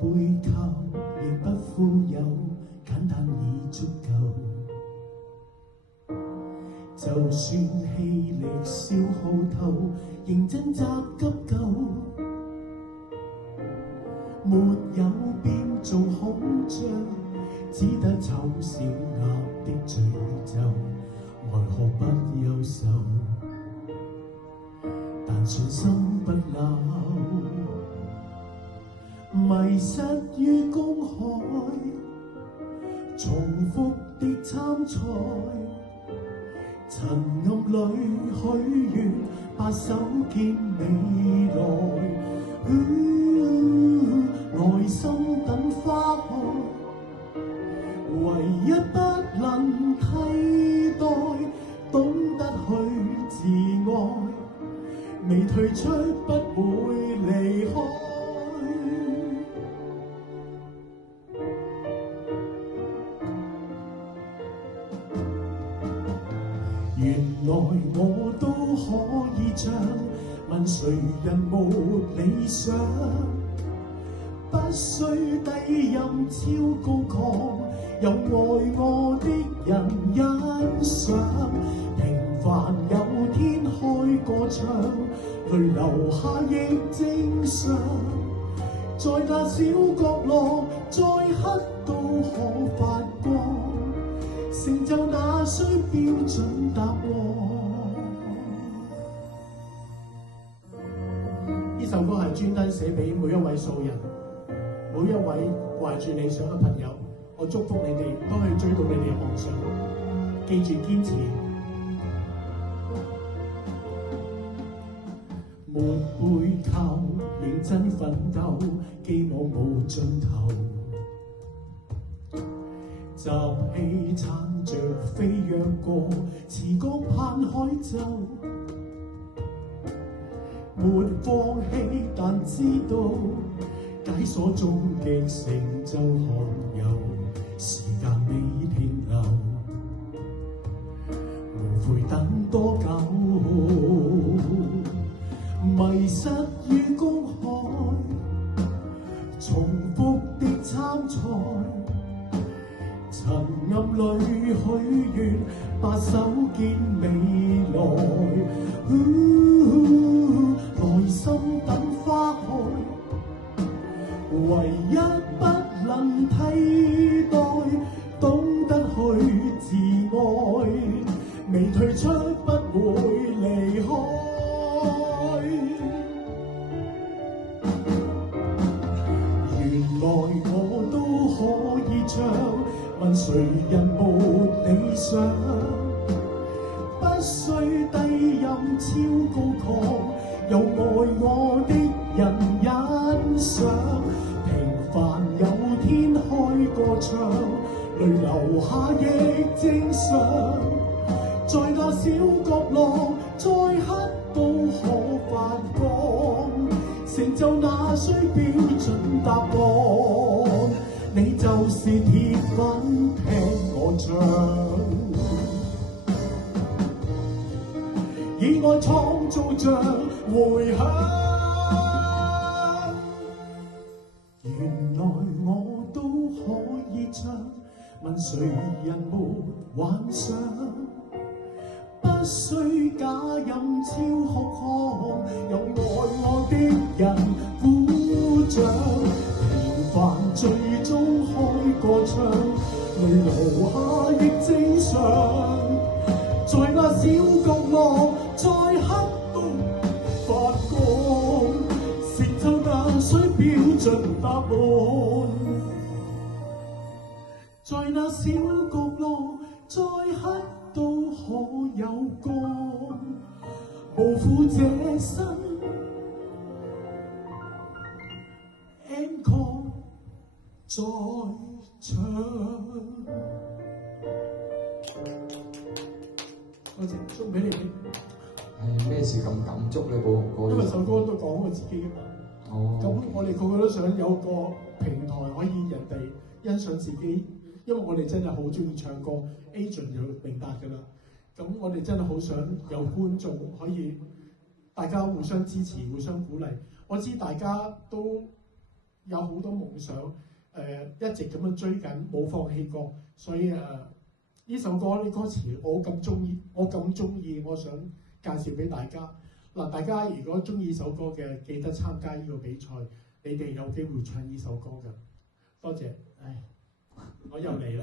背靠亦不富有，簡單已足夠。就算氣力消耗透，仍掙扎急救。沒有變做孔雀，只得醜小鴨的詛咒，為何不優秀？但信心不朽，迷失於公海，重複的參賽，塵暗裏許願，把手見未來。耐心等花開，唯一不能替代，懂得去自愛，未退出不會離開。原來我都可以唱，問誰人無理想？不需低音超高亢，有愛我的人欣賞。平凡有天開個唱，淚流下亦正常。在那小角落，再黑都可發光。成就那需標準答案。呢首歌係專登寫俾每一位素人。每一位懷住理想嘅朋友，我祝福你哋都可以追到你哋嘅夢想。記住堅持，沒背靠，認真奮鬥，寄望無盡頭。集氣撐着飛躍過，池江盼海洲。沒放棄，但知道解鎖終極成就罕有，時間未停留，無悔等多久，迷失於公海，重複的參賽，塵暗裏許願，把手見未來，耐心等花開。唯一不能替代，懂得去自愛，未退出不會離開。原來我都可以唱，問誰人無理想？不需低音超高亢，有愛我的人欣賞。凡有天開個唱，淚流下亦正常。在那小角落，再黑都可發光。成就那需標準答案，你就是鐵粉，聽我唱。以愛創造着迴響。原來我都可以唱，問誰人沒幻想？不需假音超酷亢，有愛我的人鼓掌。平凡最終開個唱，淚流下亦正常。在那小角落，再黑都發光。成就那需標準答案，在那小角落，再黑都可有光，無負這生 encore 再唱。多謝，送俾你哋。係咩事咁感觸咧？因為首歌都講我自己㗎嘛。哦。咁我哋個個都想有個平台可以人哋欣賞自己，因為我哋真係好中意唱歌 ，agent 就明白㗎啦。咁我哋真係好想有觀眾可以大家互相支持、互相鼓勵。我知大家都有好多夢想，一直咁樣追緊，冇放棄過。所以呢首歌啲歌詞我咁中意，我想介紹俾大家。嗱，大家如果中意首歌嘅，記得參加呢個比賽，你哋有機會唱呢首歌㗎。多謝，唉，我又嚟啦。